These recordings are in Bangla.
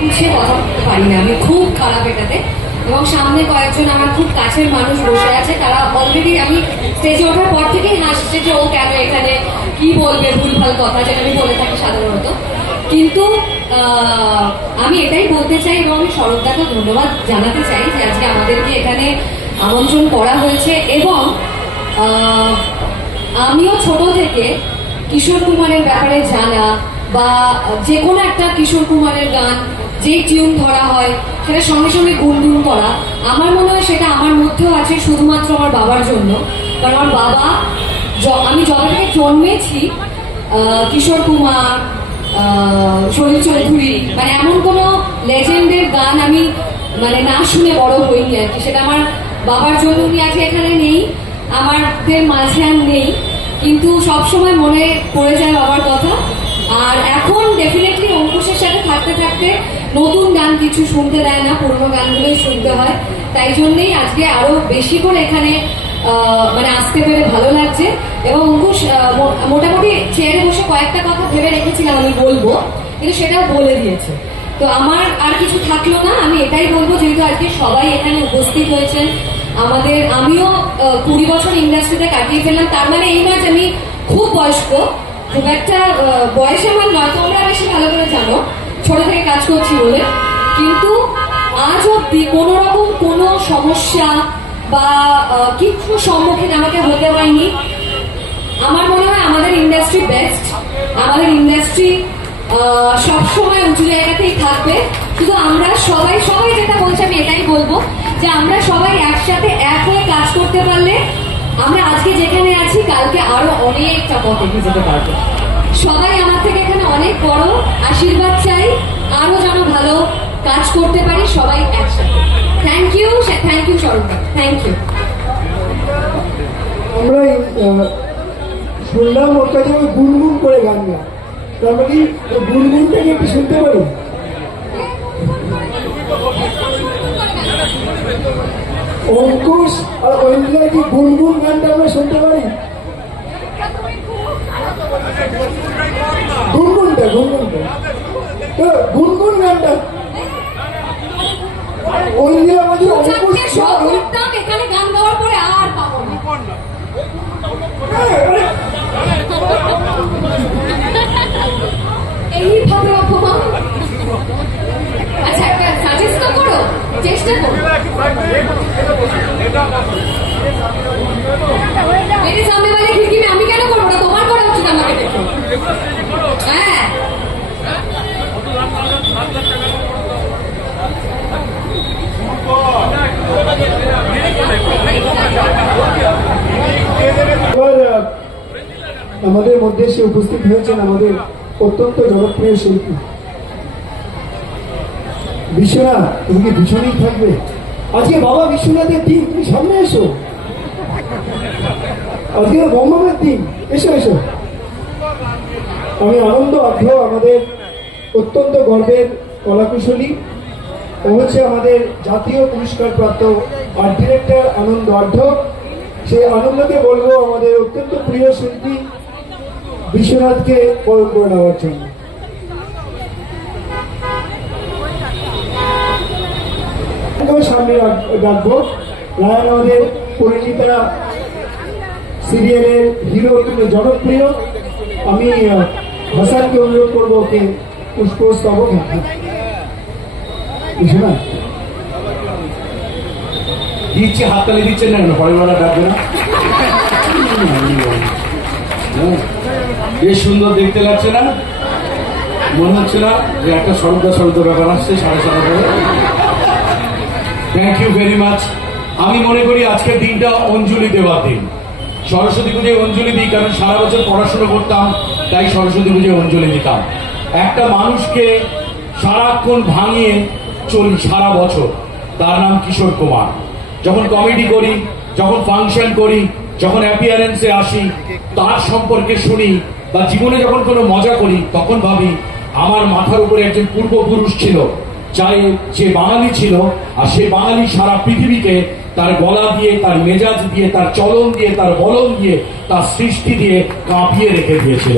গুছিয়ে কথা বলতে পারি না, আমি খুব খারাপ এটাতে। এবং সামনে কয়েকজন আমার খুব কাছের মানুষ বসে আছে, তারা অলরেডি আমি স্টেজে ওঠার পর থেকেই হাসছে যে ও কেন এখানে কি বলবে, ভুলভাল কথা, যেটা আমি বলে থাকি সাধারণত। কিন্তু আমি এটাই বলতে চাই এবং আমি শরৎদাকে ধন্যবাদ জানাতে চাই যে আজকে আমাদেরকে এখানে আমন্ত্রণ করা হয়েছে। এবং আমিও ছোট থেকে কিশোর কুমারের ব্যাপারে জানা বা যে কোনো একটা কিশোর কুমারের গান যেই টিউন ধরা হয় সেটা সঙ্গে সঙ্গে গুনগুন করা, আমার মনে হয় সেটা আমার মধ্যেও আছে শুধুমাত্র আমার বাবার জন্য। কারণ আমার বাবা, আমি যবে থেকে জন্মেছি কিশোর কুমার, সলিল চৌধুরী, মানে এমন কোনো লেজেন্ডের গান আমি মানে না শুনে বড় হইনি আর কি। সেটা আমার বাবার জন্য, উনি আজকে এখানে নেই, আমাদের মাঝে আর নেই, কিন্তু সবসময় মনে পড়ে যায় বাবার কথা। আর এখন ডেফিনেটলি অঙ্কুশের সাথে থাকতে থাকতে নতুন গান কিছু শুনতে দেয় না, পুরোনো গানগুলোই শুনতে হয়। তাই জন্যই আজকে আরো বেশি করে এখানে মানে আসতে পেরে ভালো লাগছে। এবং অঙ্কুশ মোটামুটি চেয়ারে বসে কয়েকটা কথা ভেবে রেখেছিলাম আমি বলবো, কিন্তু সেটাও বলে দিয়েছে। তো আমার আর কিছু থাকলো না, আমি এটাই বলবো, যেহেতু আজকে সবাই এখানে উপস্থিত হয়েছেন, আমিও 20 বছর ইন্ডাস্ট্রিতে কাটিয়ে ফেললাম, তার মানে এই নয় যে আমি খুব বয়স্ক, খুব একটা বয়স আমার নয়, তোমরা বেশি ভালো করে জানো ছোট থেকে কাজ করছি বলে। কিন্তু আজ অব্দি কোনো রকম কোনো সমস্যা বা কিছু সম্মুখীন আমাকে হতে হয়নি। আমার মনে হয় আমাদের ইন্ডাস্ট্রি বেস্ট, আমাদের ইন্ডাস্ট্রি সবসময় উঁচু জায়গাতেই থাকবে। শুধু আমরা সবাই যেটা বলছি আমি এটাই বলবো যে আমরা সবাই একসাথে এক হয়ে কাজ করতে পারলে আমরা আজকে যেখানে আছি কালকে আরো অনেকটা পথ এগিয়ে যেতে পারবো। সবাই আমার থেকে এখানে অনেক বড়, আশীর্বাদ চাই, আরো যেন ভালো কাজ করতে পারি সবাই একসাথে। থ্যাংক ইউ শরৎদা, থ্যাংক ইউ। আমরা শুনলাম ওর কাছে ওই গুনগুন করে গান গায়, তার মানে গুনগুনটাকে একটু শুনতে পারি? অঙ্কুশ আর ঐন্দ্রিলা কি গুনগুন গানটা আমরা শুনতে পারি? গুনগুনটা গুনগুন গানটা ঐন্দ্রিলা আমাদের অঙ্কুশ এখানে গান গাওয়ার পরে আর পাবো না। এইভাবে অপমান। আচ্ছা একটা সাজেস্ট তো করো, চেষ্টা করো। मेरे सामने वाले खिड़की में আমি কেন করবো না? তোমার করা উচিত আমাকে দেখো। হ্যাঁ আমাদের মধ্যে এসে উপস্থিত হয়েছেন আমাদের অত্যন্ত জনপ্রিয় শিল্পী বিশ্বনাথ। তুমি কি ভীষণই থাকবে আজকে? বাবা বিশ্বনাথের দিন, তুমি সামনে এসো, আজকে বম্বামের দিন, এসো এসো। আমি আনন্দ আঢ্য, আমাদের অত্যন্ত গর্বের কলাকুশলী, ও হচ্ছে আমাদের জাতীয় পুরস্কার প্রাপ্ত আর্ট ডিরেক্টর আনন্দ আঢ্য। সেই আনন্দকে বলবো আমাদের অত্যন্ত প্রিয় শিল্পী বিশ্বনাথকে বরণ করে নেওয়ার জন্য। সামনে ডাকবো রায়ন, আমাদের পরিচিতা সিরিয়ালের হিরো, অত্যন্ত জনপ্রিয়। আমি হাসানকে অনুরোধ করবো ওকে পুষ্পস্তবক বিশ্বনাথ দিচ্ছে, হাততালি দিচ্ছেন না কেন? পরের বেলা ডাকবে না? বেশ সুন্দর দেখতে লাগছে না? মনে হচ্ছে না যে একটা শরৎদা ব্যাপার আসছে 7:30? Thank you very much. আমি মনে করি আজকের দিনটা অঞ্জলি দেওয়ার দিন। সরস্বতী পুজোয় অঞ্জলি দিই কারণ সারা বছর পড়াশোনা করতাম, তাই সরস্বতী পুজোয় অঞ্জলি দিতাম। একটা মানুষকে সারাক্ষণ ভাঙিয়ে চলি সারা বছর, তার নাম কিশোর কুমার। যখন কমেডি করি, যখন ফাংশন করি, যখন অ্যাপিয়ারেন্সে আসি, তার সম্পর্কে শুনি বা জীবনে যখন কোনো মজা করি, তখন ভাবি আমার মাথার উপরে একজন পূর্বপুরুষ ছিল, যে বাঙালি ছিল, আর সেই বাঙালি সারা পৃথিবীকে তার গলা দিয়ে, তার মেজাজ দিয়ে, তার চলন দিয়ে, তার বলন দিয়ে, তার সৃষ্টি দিয়ে কাঁপিয়ে রেখে দিয়েছিল।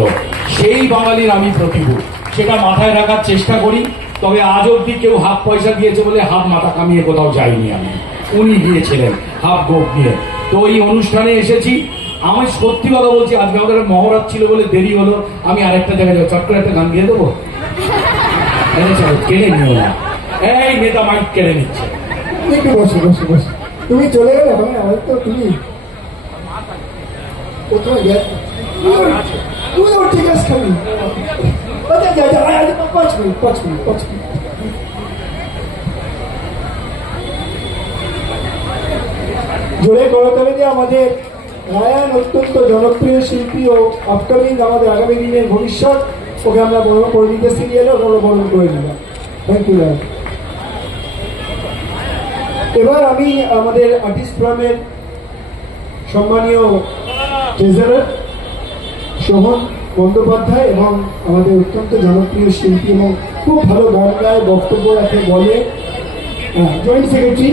সেই বাঙালির আমি প্রতিভূ, সেটা মাথায় রাখার চেষ্টা করি। তবে আজ অব্দি কেউ হাফ পয়সা দিয়েছে বলে হাফ মাথা কামিয়ে কোথাও যাইনি আমি, উনি গিয়েছিলেন হাফ গোপ নিয়ে। তো এই অনুষ্ঠানে এসেছি, আমি সত্যি কথা বলছি, আজকে আমাদের মহরত ছিল বলে দেরি হলো, আমি আরেকটা জায়গায় যাবো, চট করে একটা গান দিয়ে দেবো। চলো কেড়ে নিও না, এই নেতা মাইক কেড়ে নিচ্ছে। একটু বসে বসে বসে, তুমি চলে গেলে মানে আমার তো তুমি কোথাও তুই ওর ঠিক আছে খাবি। আচ্ছা যা যা 5 মিনিট 5 মিনিট 5 মিনিট। জোরে করতে হবে যে আমাদের রায়ান অত্যন্ত জনপ্রিয় শিল্পী ও আপকামিং আমাদের আগামী দিনের ভবিষ্যৎ, ওকে আমরা বড় করে দিতে সিরিয়ালে ওগুলো বরণ করে দিলাম। Thank you Ryan. এবার আমি আমাদের আর্টিস্ট ফোরামের সম্মানীয় ট্রেজারার শোভন বন্দ্যোপাধ্যায় এবং আমাদের অত্যন্ত জনপ্রিয় শিল্পী এবং খুব ভালো গান গায়, বক্তব্য রাখে, বলে, জয়েন্ট সেক্রেটারি